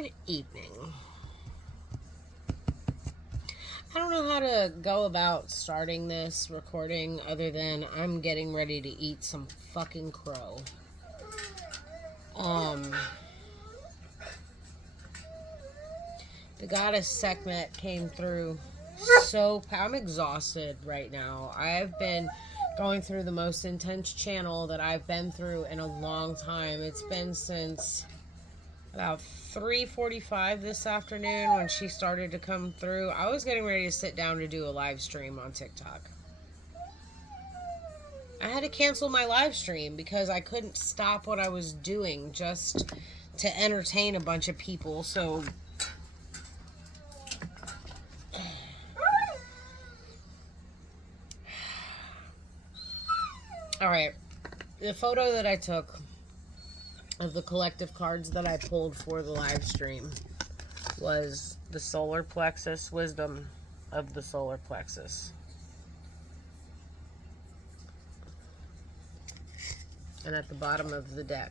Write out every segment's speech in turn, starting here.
Good evening. I don't know how to go about starting this recording other than I'm getting ready to eat some fucking crow. The goddess Sekhmet came through I'm exhausted right now. I've been going through the most intense channel that I've been through in a long time. It's been since about 3:45 this afternoon when she started to come through. I was getting ready to sit down to do a live stream on TikTok. I had to cancel my live stream because I couldn't stop what I was doing just to entertain a bunch of people. So all right, the photo that I took of the collective cards that I pulled for the live stream was the solar plexus, wisdom of the solar plexus. And at the bottom of the deck,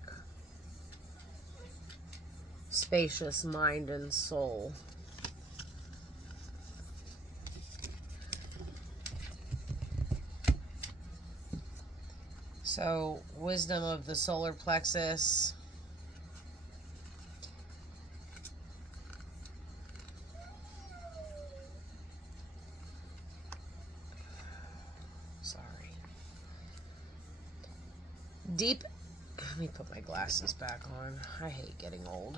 spacious mind and soul. So, wisdom of the solar plexus. Sorry. Deep. Let me put my glasses back on. I hate getting old.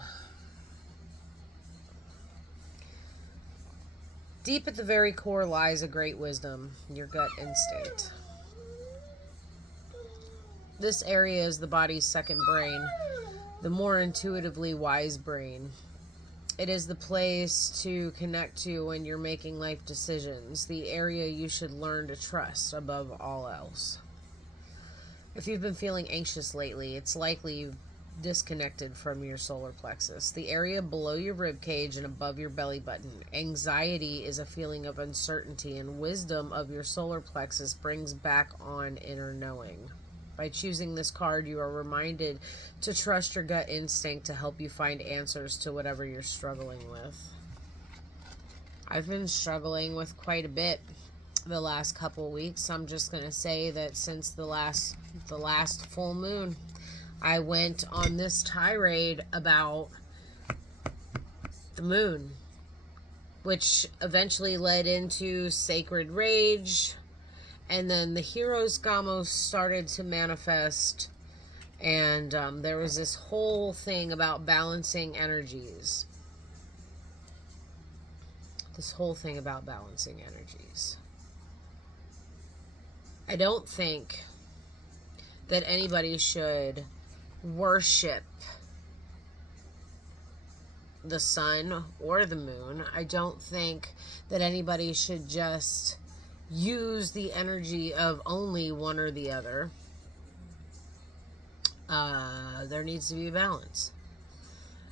Deep at the very core lies a great wisdom, your gut instinct. This area is the body's second brain, the more intuitively wise brain. It is the place to connect to when you're making life decisions, the area you should learn to trust above all else. If you've been feeling anxious lately, it's likely you've disconnected from your solar plexus, the area below your rib cage and above your belly button. Anxiety is a feeling of uncertainty, and wisdom of your solar plexus brings back on inner knowing. By choosing this card, you are reminded to trust your gut instinct to help you find answers to whatever you're struggling with. I've been struggling with quite a bit the last couple weeks. I'm just going to say that since the last full moon, I went on this tirade about the moon, which eventually led into sacred rage. And then the hero's gamos started to manifest, and there was this whole thing about balancing energies. I don't think that anybody should worship the sun or the moon. I don't think that anybody should just use the energy of only one or the other. There needs to be a balance.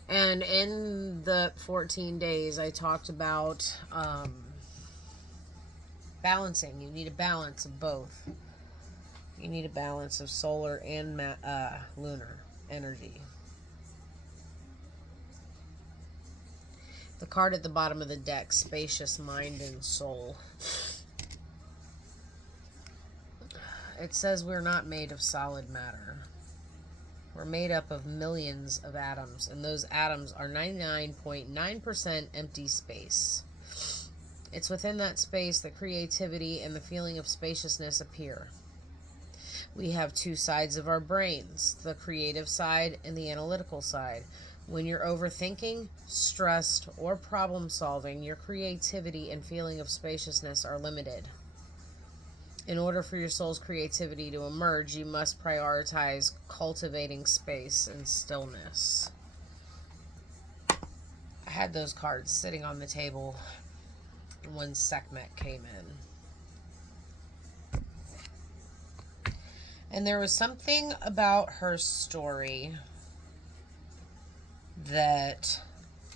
And in the 14 days, I talked about balancing. You need a balance of both. You need a balance of solar and lunar energy. The card at the bottom of the deck, spacious mind and soul. It says we're not made of solid matter. We're made up of millions of atoms, and those atoms are 99.9% empty space. It's within that space that creativity and the feeling of spaciousness appear. We have two sides of our brains, the creative side and the analytical side. When you're overthinking, stressed, or problem solving, your creativity and feeling of spaciousness are limited. In order for your soul's creativity to emerge, you must prioritize cultivating space and stillness. I had those cards sitting on the table when Sekhmet came in. And there was something about her story that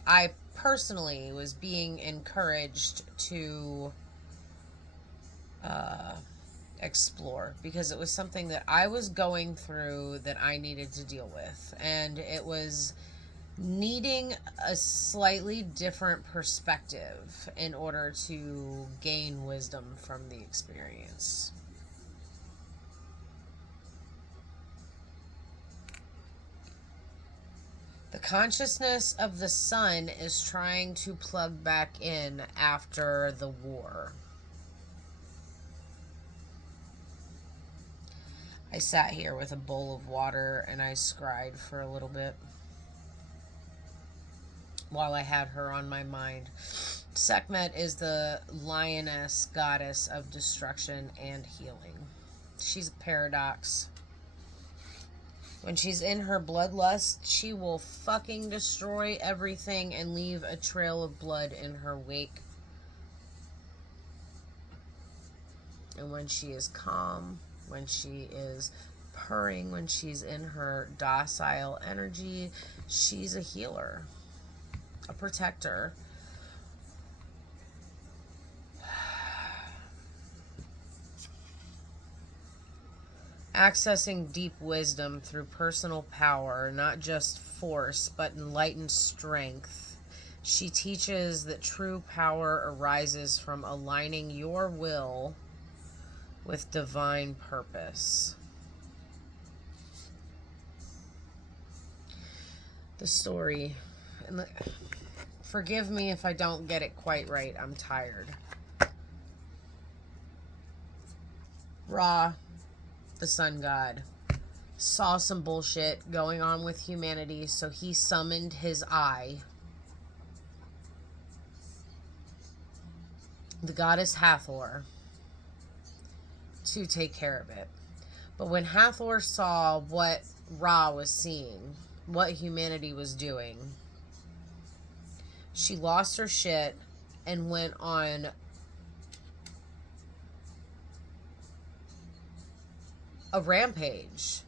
I personally was being encouraged to explore, because it was something that I was going through that I needed to deal with. And it was needing a slightly different perspective in order to gain wisdom from the experience. The consciousness of the sun is trying to plug back in after the war. I sat here with a bowl of water and I scried for a little bit while I had her on my mind. Sekhmet is the lioness goddess of destruction and healing. She's a paradox. When she's in her bloodlust, she will fucking destroy everything and leave a trail of blood in her wake. And when she is calm, when she is purring, when she's in her docile energy, she's a healer, a protector. Accessing deep wisdom through personal power, not just force, but enlightened strength. She teaches that true power arises from aligning your will with divine purpose. The story, and forgive me if I don't get it quite right, I'm tired. Ra, the sun god, saw some bullshit going on with humanity, so he summoned his eye, the goddess Hathor, to take care of it. But when Hathor saw what Ra was seeing, what humanity was doing, she lost her shit and went on a rampage.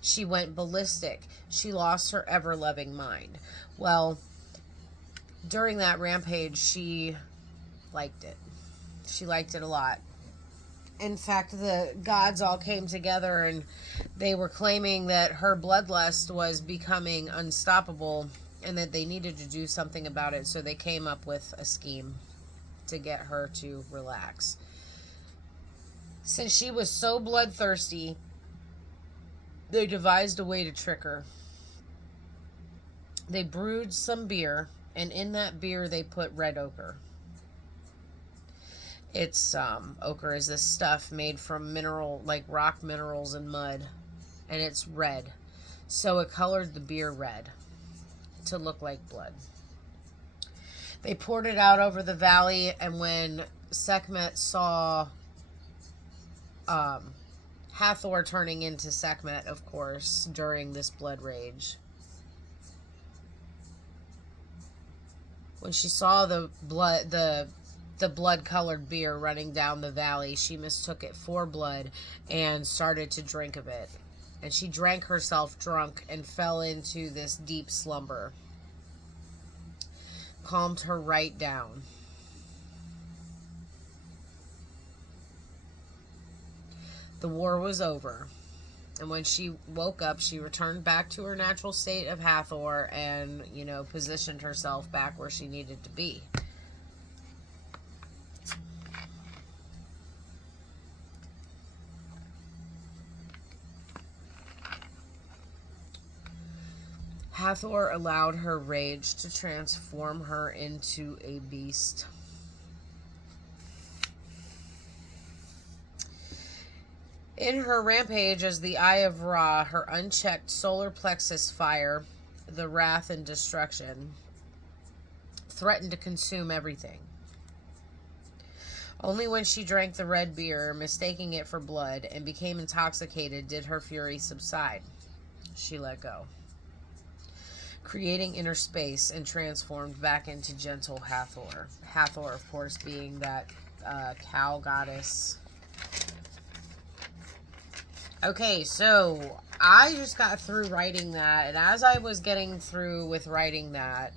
She went ballistic. She lost her ever-loving mind. Well, during that rampage, she liked it. She liked it a lot. In fact, the gods all came together and they were claiming that her bloodlust was becoming unstoppable and that they needed to do something about it. So they came up with a scheme to get her to relax. Since she was so bloodthirsty, they devised a way to trick her. They brewed some beer, and in that beer they put red ochre. It's ochre is this stuff made from mineral, like rock minerals and mud, and it's red. So it colored the beer red to look like blood. They poured it out over the valley, and when Sekhmet saw Hathor turning into Sekhmet, of course, during this blood rage, when she saw the blood-colored beer running down the valley, she mistook it for blood and started to drink of it. And she drank herself drunk and fell into this deep slumber. Calmed her right down. The war was over. And when she woke up, she returned back to her natural state of Hathor and, positioned herself back where she needed to be. Hathor allowed her rage to transform her into a beast. In her rampage as the Eye of Ra, her unchecked solar plexus fire, the wrath and destruction, threatened to consume everything. Only when she drank the red beer, mistaking it for blood, and became intoxicated did her fury subside. She let go, creating inner space and transformed back into gentle Hathor. Hathor, of course, being that cow goddess. Okay, so I just got through writing that, and as I was getting through with writing that,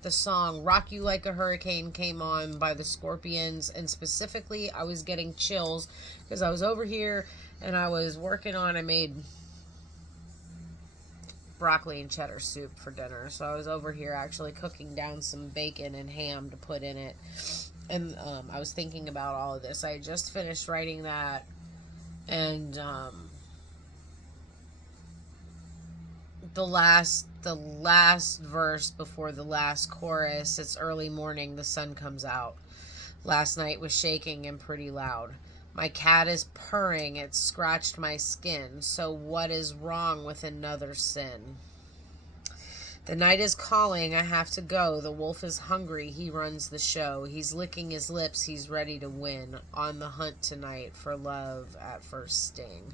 the song Rock You Like a Hurricane came on by the Scorpions, and specifically I was getting chills because I was over here and I was working on, I made broccoli and cheddar soup for dinner. So I was over here actually cooking down some bacon and ham to put in it. And I was thinking about all of this. I just finished writing that. And the last verse before the last chorus, it's early morning, the sun comes out. Last night was shaking and pretty loud. My cat is purring, it scratched my skin. So what is wrong with another sin? The night is calling, I have to go. The wolf is hungry, he runs the show. He's licking his lips, he's ready to win. On the hunt tonight for love at first sting.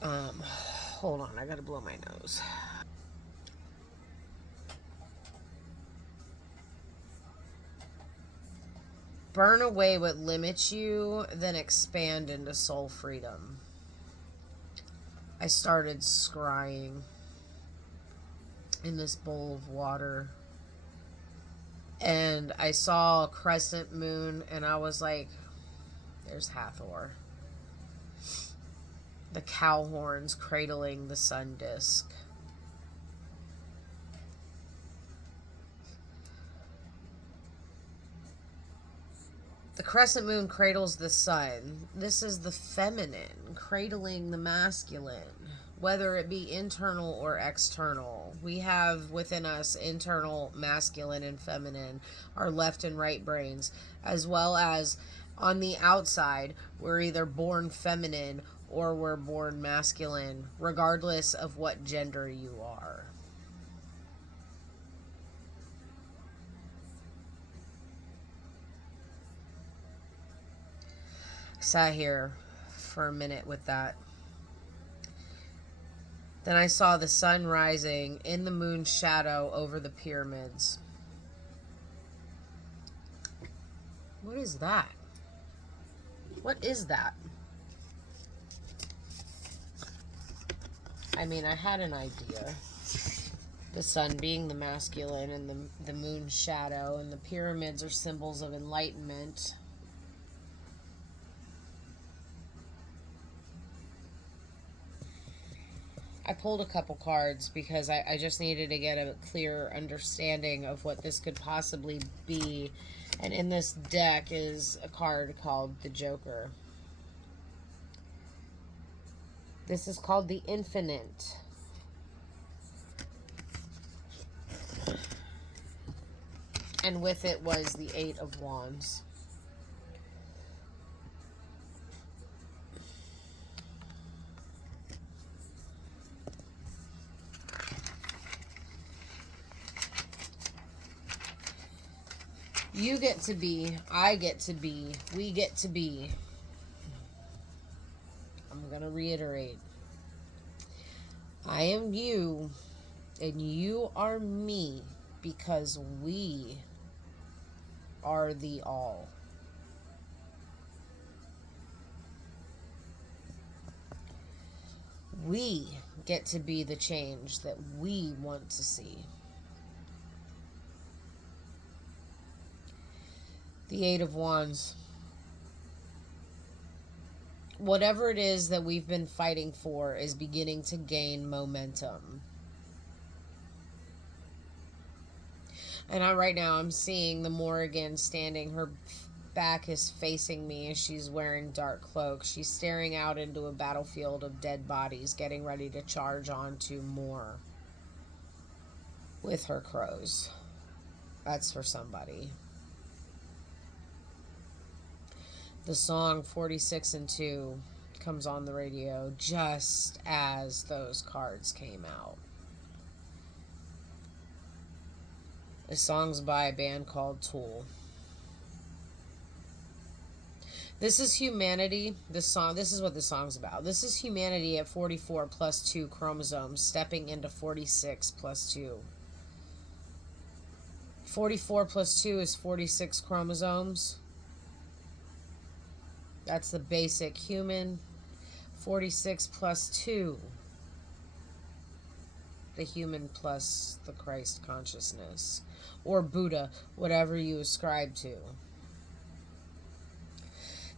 Hold on, I gotta blow my nose. Burn away what limits you, then expand into soul freedom. I started scrying in this bowl of water. And I saw a crescent moon, and I was like, there's Hathor. The cow horns cradling the sun disk. The crescent moon cradles the sun. This is the feminine cradling the masculine, whether it be internal or external. We have within us internal masculine and feminine, our left and right brains, as well as on the outside, we're either born feminine or we're born masculine, regardless of what gender you are. Sat here for a minute with that. Then I saw the sun rising in the moon's shadow over the pyramids. What is that? What is that? I mean, I had an idea. The sun being the masculine and the moon's shadow, and the pyramids are symbols of enlightenment. I pulled a couple cards because I just needed to get a clear understanding of what this could possibly be. And in this deck is a card called the Joker. This is called the Infinite. And with it was the Eight of Wands. You get to be, I get to be, we get to be. I'm going to reiterate. I am you, and you are me, because we are the all. We get to be the change that we want to see. The Eight of Wands. Whatever it is that we've been fighting for is beginning to gain momentum. And right now I'm seeing the Morrigan standing. Her back is facing me as she's wearing dark cloak. She's staring out into a battlefield of dead bodies, getting ready to charge on to more with her crows. That's for somebody. The song 46 and 2 comes on the radio just as those cards came out. The song's by a band called Tool. This is humanity. This is what the song's about. This is humanity at 44 plus 2 chromosomes stepping into 46 plus 2. 44 plus 2 is 46 chromosomes. That's the basic human. 46 plus 2. The human plus the Christ consciousness. Or Buddha, whatever you ascribe to.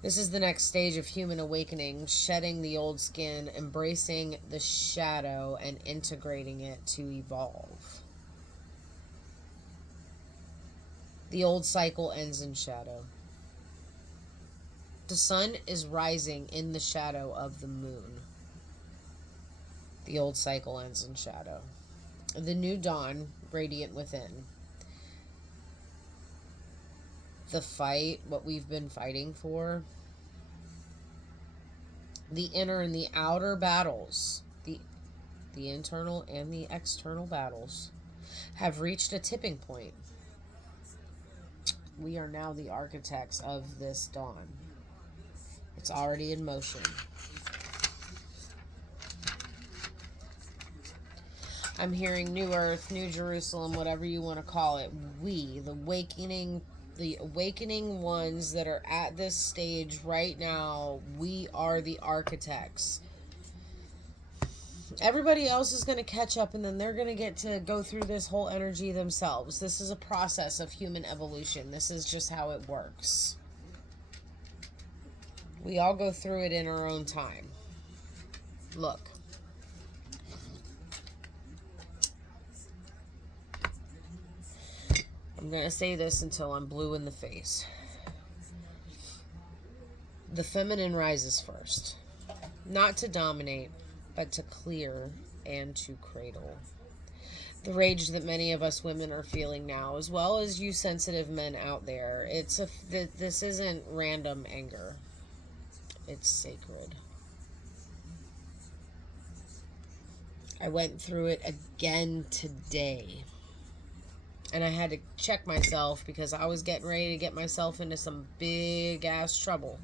This is the next stage of human awakening, shedding the old skin, embracing the shadow, and integrating it to evolve. The old cycle ends in shadow. The sun is rising in the shadow of the moon. The old cycle ends in shadow. The new dawn, radiant within. The fight, what we've been fighting for. The inner and the outer battles, the internal and the external battles, have reached a tipping point. We are now the architects of this dawn. It's already in motion. I'm hearing New Earth, New Jerusalem, whatever you want to call it. We, the awakening ones that are at this stage right now, we are the architects. Everybody else is going to catch up, and then they're going to get to go through this whole energy themselves. This is a process of human evolution. This is just how it works. We all go through it in our own time. Look. I'm going to say this until I'm blue in the face. The feminine rises first. Not to dominate, but to clear and to cradle. The rage that many of us women are feeling now, as well as you sensitive men out there, this isn't random anger. It's sacred. I went through it again today. And I had to check myself because I was getting ready to get myself into some big ass trouble.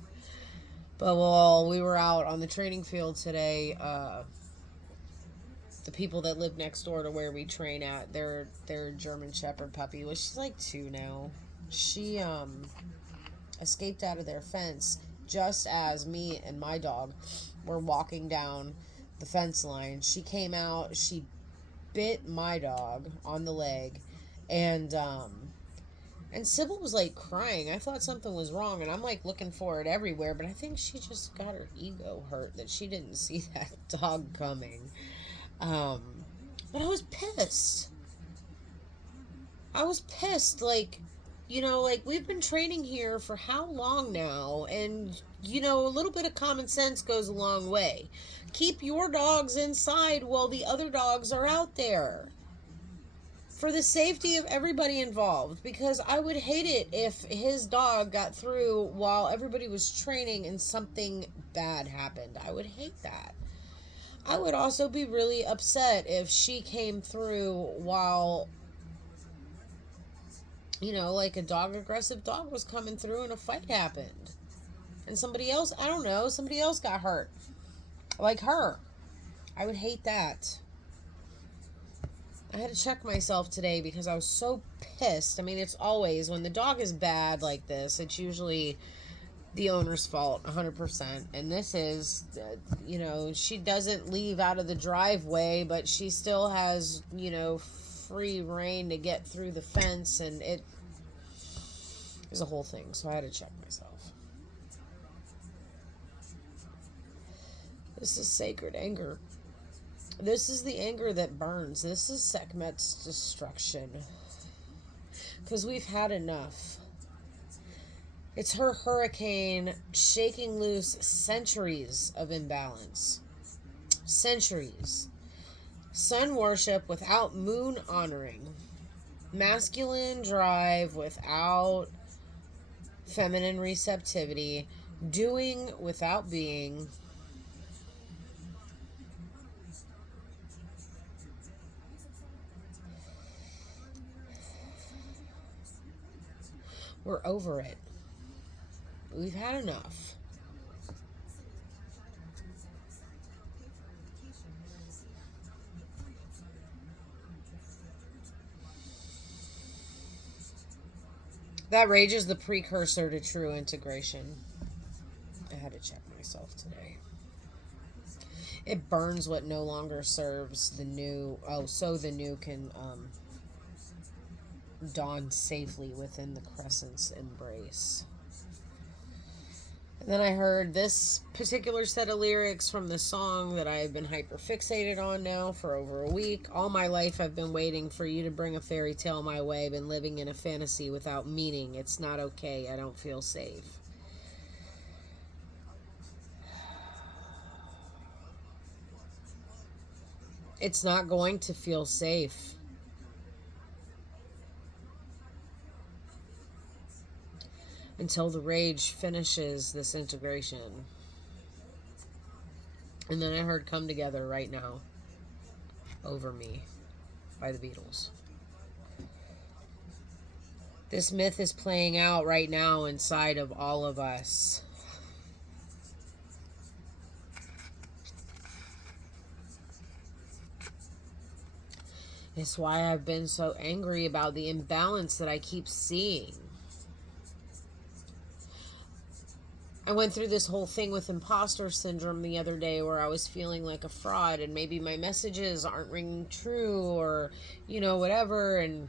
But while we were out on the training field today, the people that live next door to where we train at, their German Shepherd puppy, well, she's like 2 now. She escaped out of their fence just as me and my dog were walking down the fence line. She came out, she bit my dog on the leg, and Sybil was like crying. I thought something was wrong, and I'm like looking for it everywhere, but I think she just got her ego hurt that she didn't see that dog coming. But I was pissed. Like, like we've been training here for how long now? And, a little bit of common sense goes a long way. Keep your dogs inside while the other dogs are out there. For the safety of everybody involved. Because I would hate it if his dog got through while everybody was training and something bad happened. I would hate that. I would also be really upset if she came through while, like a aggressive dog was coming through and a fight happened. And somebody else got hurt. Like her. I would hate that. I had to check myself today because I was so pissed. I mean, it's always, when the dog is bad like this, it's usually the owner's fault, 100%. And this is, she doesn't leave out of the driveway, but she still has, free reign to get through the fence, and it was a whole thing. So I had to check myself. This is sacred anger. This is the anger that burns. This is Sekhmet's destruction. Because we've had enough. It's her hurricane shaking loose centuries of imbalance. Centuries. Sun worship without moon honoring. Masculine drive without feminine receptivity. Doing without being. We're over it. We've had enough. That rage is the precursor to true integration. I had to check myself today. It burns what no longer serves the new. Oh, so the new can dawn safely within the crescent's embrace. And then I heard this particular set of lyrics from the song that I've been hyper fixated on now for over a week. All my life I've been waiting for you to bring a fairy tale my way. Been living in a fantasy without meaning. It's not okay. I don't feel safe. It's not going to feel safe until the rage finishes this integration. And then I heard Come Together Right Now over me by the Beatles. This myth is playing out right now inside of all of us. It's why I've been so angry about the imbalance that I keep seeing. I went through this whole thing with imposter syndrome the other day where I was feeling like a fraud and maybe my messages aren't ringing true or, whatever. And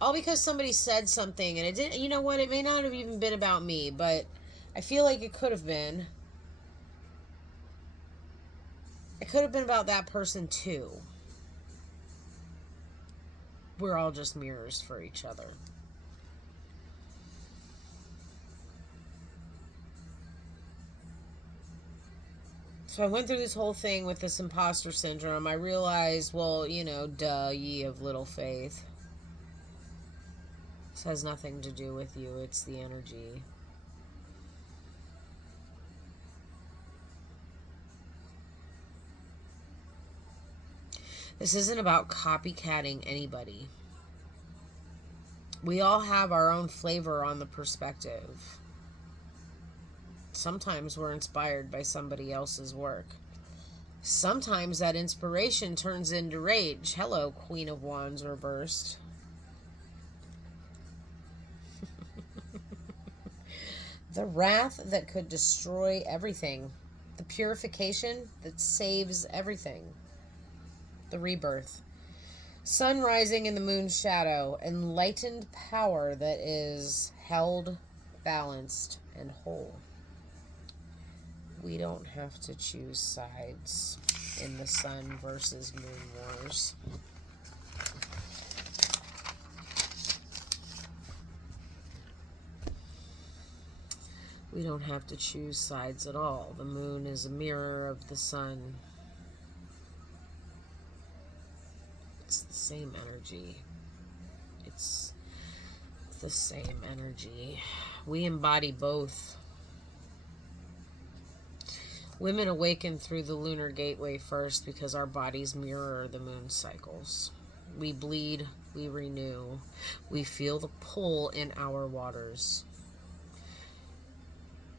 all because somebody said something and it didn't, you know what? It may not have even been about me, but I feel like it could have been. It could have been about that person too. We're all just mirrors for each other. So I went through this whole thing with this imposter syndrome. I realized, well, duh, ye of little faith. This has nothing to do with you. It's the energy. This isn't about copycatting anybody. We all have our own flavor on the perspective. Sometimes we're inspired by somebody else's work. Sometimes that inspiration turns into rage. Hello, Queen of Wands reversed. The wrath that could destroy everything. The purification that saves everything. The rebirth. Sun rising in the moon's shadow. Enlightened power that is held, balanced, and whole. We don't have to choose sides in the sun versus moon wars. We don't have to choose sides at all. The moon is a mirror of the sun. It's the same energy. It's the same energy. We embody both. Women awaken through the lunar gateway first because our bodies mirror the moon's cycles. We bleed, we renew, we feel the pull in our waters.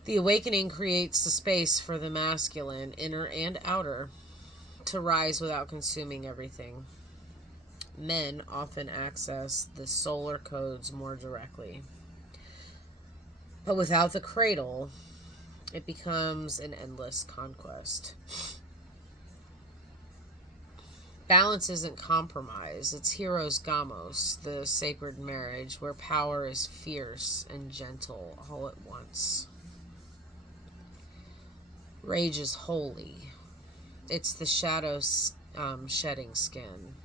The awakening creates the space for the masculine, inner and outer, to rise without consuming everything. Men often access the solar codes more directly. But without the cradle, it becomes an endless conquest. Balance isn't compromise. It's Heroes Gamos, the sacred marriage, where power is fierce and gentle all at once. Rage is holy. It's the shadow shedding skin.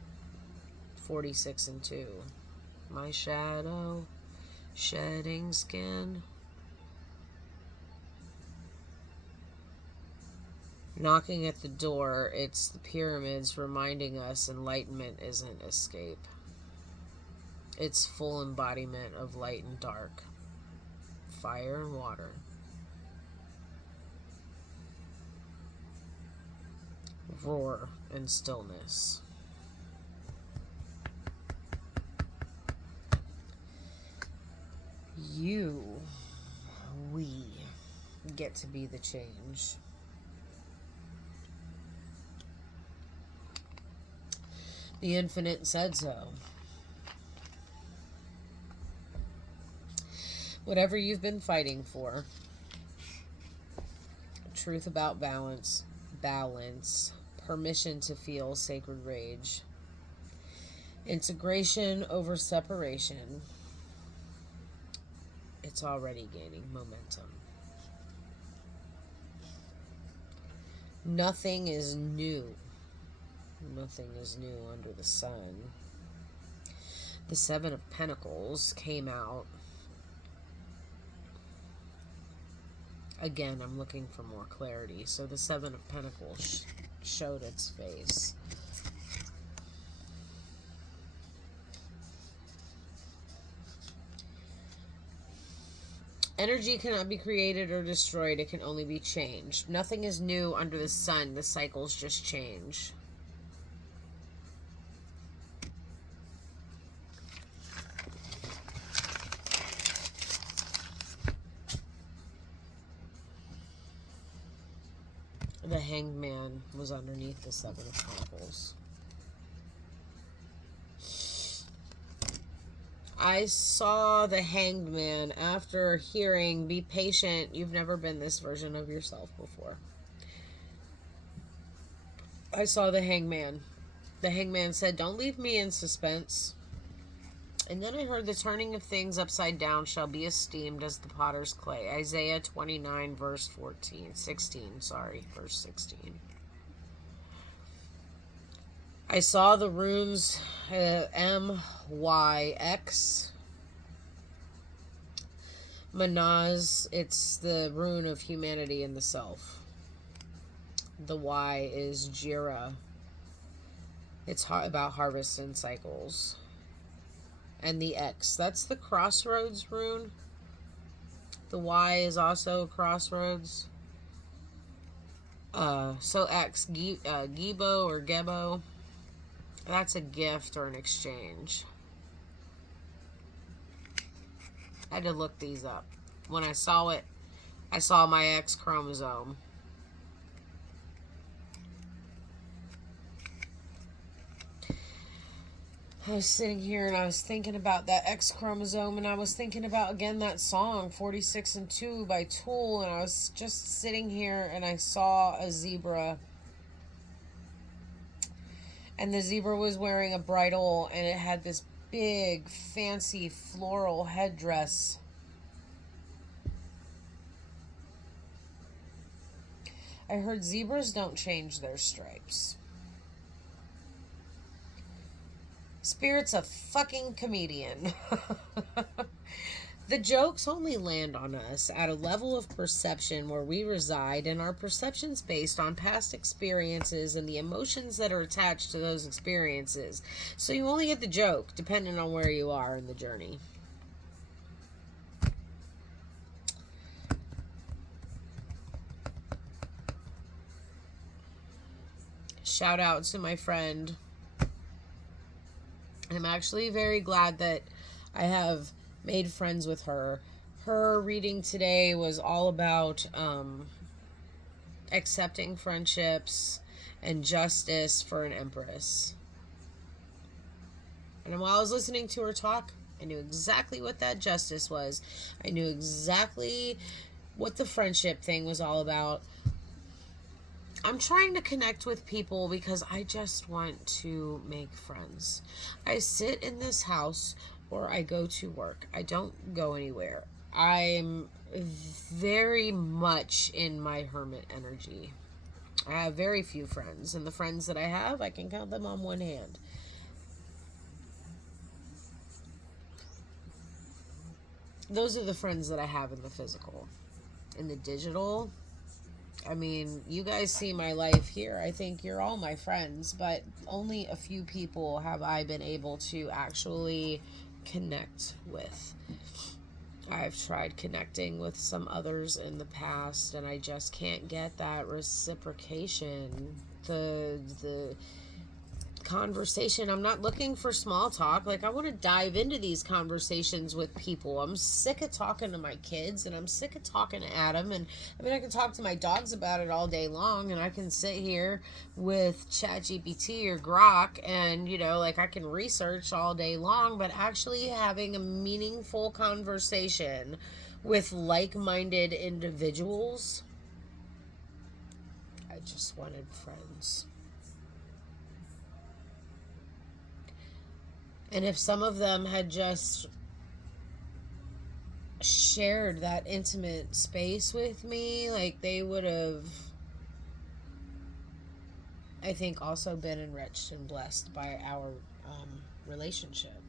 46 and 2. My shadow shedding skin. Knocking at the door, it's the pyramids reminding us enlightenment isn't escape. It's full embodiment of light and dark, fire and water. Roar and stillness. We get to be the change. The infinite said so. Whatever you've been fighting for, truth about balance, permission to feel sacred rage, integration over separation, it's already gaining momentum. Nothing is new. Nothing is new under the sun. The Seven of Pentacles came out. Again, I'm looking for more clarity. So the Seven of Pentacles showed its face. Energy cannot be created or destroyed. It can only be changed. Nothing is new under the sun. The cycles just change. The Hanged Man was underneath the Seven of Pentacles. I saw the Hanged Man after hearing, be patient, you've never been this version of yourself before. I saw the Hangman. The Hangman said, don't leave me in suspense. And then I heard the turning of things upside down shall be esteemed as the potter's clay. Isaiah 29 verse 16, verse 16. I saw the runes MYX. Manaz, it's the rune of humanity and the self. The Y is Jira. It's about harvests and cycles. And the X, that's the crossroads rune. The Y is also a crossroads. So X, Gibo or Gebo, that's a gift or an exchange. I had to look these up. When I saw it, I saw my X chromosome. I was sitting here and I was thinking about that X chromosome, and I was thinking about, again, that song 46 and 2 by Tool, and I was just sitting here and I saw a zebra, and the zebra was wearing a bridle, and it had this big fancy floral headdress. I heard zebras don't change their stripes. Spirit's a fucking comedian. The jokes only land on us at a level of perception where we reside, and our perception's based on past experiences and the emotions that are attached to those experiences. So you only get the joke depending on where you are in the journey. Shout out to my friend. I'm actually very glad that I have made friends with her. Her reading today was all about accepting friendships and justice for an empress. And while I was listening to her talk, I knew exactly what that justice was. I knew exactly what the friendship thing was all about. I'm trying to connect with people because I just want to make friends. I sit in this house or I go to work. I don't go anywhere. I'm very much in my hermit energy. I have very few friends, and the friends that I have, I can count them on one hand. Those are the friends that I have in the physical. In the digital, I mean, you guys see my life here. I think you're all my friends, but only a few people have I been able to actually connect with. I've tried connecting with some others in the past, and I just can't get that reciprocation. The conversation. I'm not looking for small talk. Like, I want to dive into these conversations with people. I'm sick of talking to my kids, and I'm sick of talking to Adam. And I mean, I can talk to my dogs about it all day long, and I can sit here with ChatGPT or Grok, and like, I can research all day long, but actually having a meaningful conversation with like-minded individuals, I just wanted friends. And if some of them had just shared that intimate space with me, like, they would have I think also been enriched and blessed by our relationship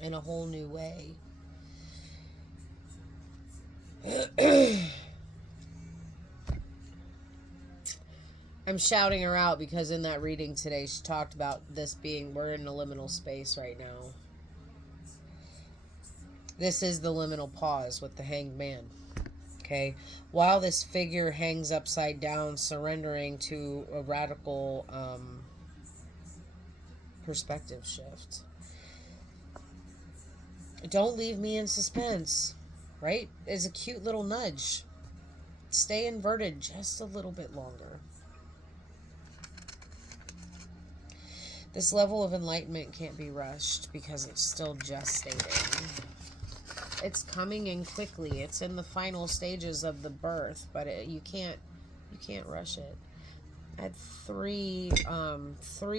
in a whole new way. I'm shouting her out because in that reading today, she talked about this being, we're in a liminal space right now. This is the liminal pause with the hanged man. Okay. While this figure hangs upside down, surrendering to a radical perspective shift. Don't leave me in suspense, right? Is a cute little nudge. Stay inverted just a little bit longer. This level of enlightenment can't be rushed because it's still gestating. It's coming in quickly. It's in the final stages of the birth, but you can't rush it. I had three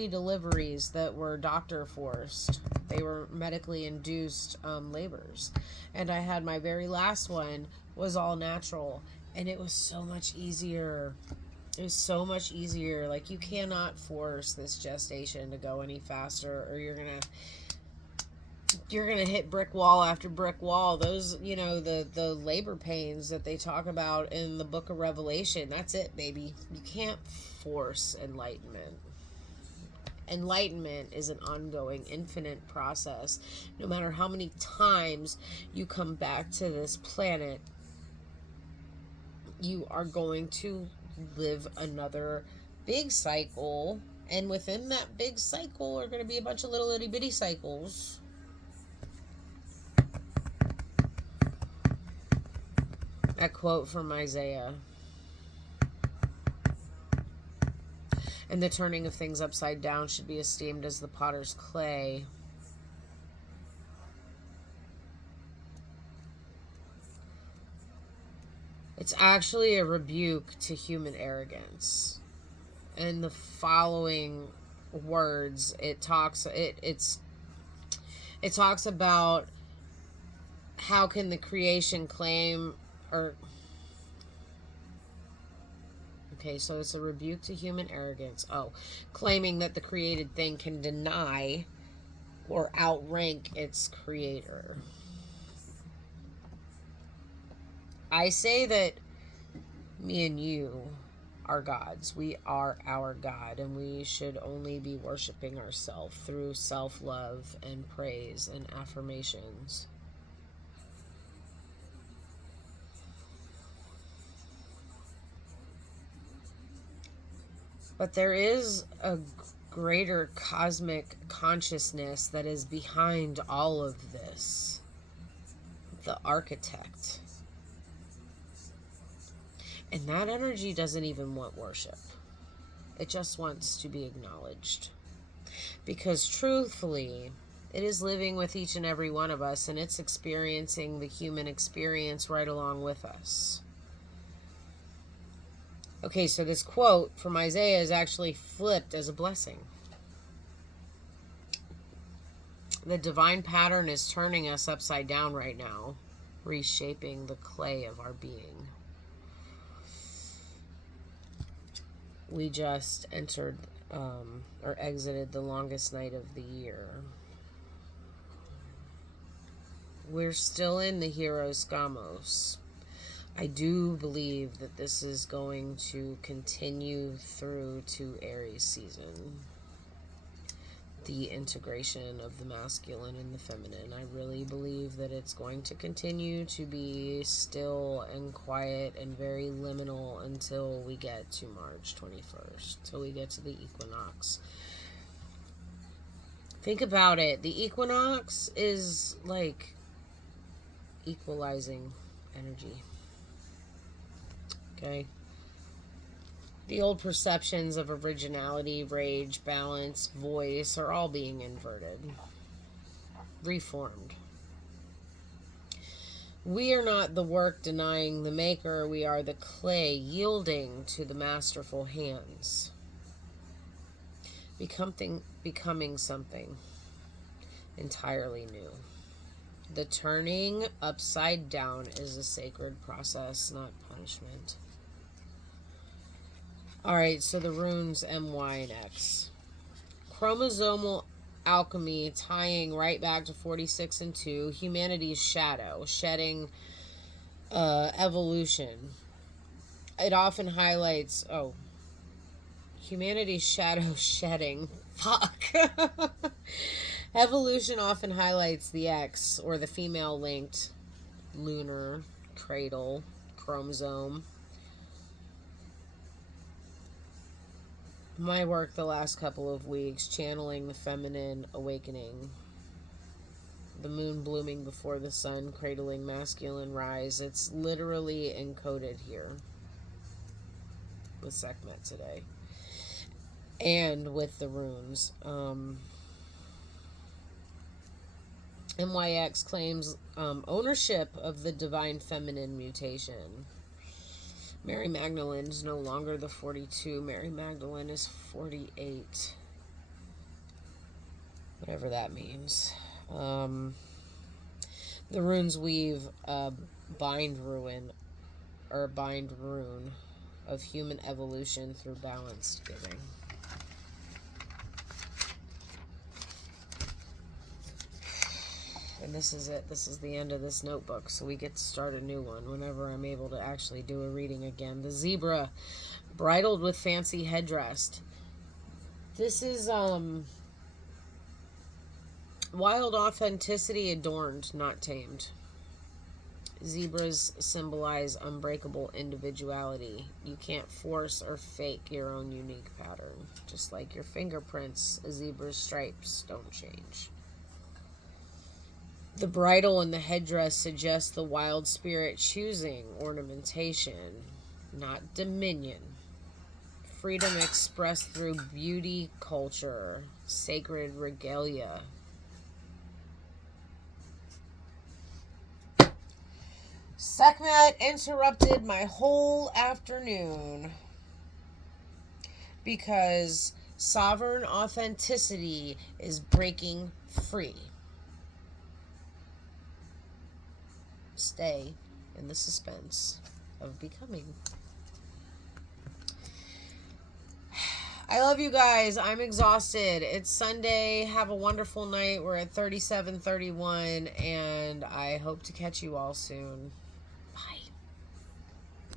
deliveries that were doctor forced. They were medically induced labors, and I had my very last one was all natural, and it was so much easier. It was so much easier. Like, you cannot force this gestation to go any faster, or you're gonna hit brick wall after brick wall. Those, the labor pains that they talk about in the book of Revelation, that's it, baby. You can't force enlightenment. Enlightenment is an ongoing, infinite process. No matter how many times you come back to this planet, you are going to live another big cycle, and within that big cycle are going to be a bunch of little itty bitty cycles. That quote from Isaiah. And the turning of things upside down should be esteemed as the potter's clay. It's actually a rebuke to human arrogance. In the following words, it talks about how can the creation claim, or okay, so it's a rebuke to human arrogance. Claiming that the created thing can deny or outrank its creator. I say that me and you are gods. We are our God, and we should only be worshiping ourselves through self-love and praise and affirmations. But there is a greater cosmic consciousness that is behind all of this. The architect. And that energy doesn't even want worship. It just wants to be acknowledged. Because truthfully, it is living with each and every one of us, and it's experiencing the human experience right along with us. Okay, so this quote from Isaiah is actually flipped as a blessing. The divine pattern is turning us upside down right now, reshaping the clay of our being. We just entered or exited the longest night of the year. We're still in the Heroes Gamos. I do believe that this is going to continue through to Aries season. The integration of the masculine and the feminine. I really believe that it's going to continue to be still and quiet and very liminal until we get to March 21st, till we get to the equinox. Think about it. The equinox is like equalizing energy. Okay? The old perceptions of originality, rage, balance, voice are all being inverted, reformed. We are not the work denying the maker. We are the clay yielding to the masterful hands. Becoming something entirely new. The turning upside down is a sacred process, not punishment. All right, so the runes M, Y, and X. Chromosomal alchemy tying right back to 46 and 2. Humanity's shadow, shedding evolution. It often highlights, humanity's shadow shedding. Fuck. Evolution often highlights the X, or the female linked lunar cradle chromosome. My work the last couple of weeks, channeling the feminine awakening. The moon blooming before the sun, cradling masculine rise. It's literally encoded here with Sekhmet today. And with the runes. MYX claims ownership of the divine feminine mutation. Mary Magdalene is no longer the 42. Mary Magdalene is 48. Whatever that means. The runes weave a bind rune of human evolution through balanced giving. And this is it. This is the end of this notebook. So we get to start a new one whenever I'm able to actually do a reading again. The zebra, bridled with fancy headdress. This is wild authenticity adorned, not tamed. Zebras symbolize unbreakable individuality. You can't force or fake your own unique pattern. Just like your fingerprints, a zebra's stripes don't change. The bridle and the headdress suggest the wild spirit choosing ornamentation, not dominion. Freedom expressed through beauty, culture, sacred regalia. Sekhmet interrupted my whole afternoon because sovereign authenticity is breaking free. Stay in the suspense of becoming. I love you guys. I'm exhausted. It's Sunday. Have a wonderful night. We're at 37:31, and I hope to catch you all soon.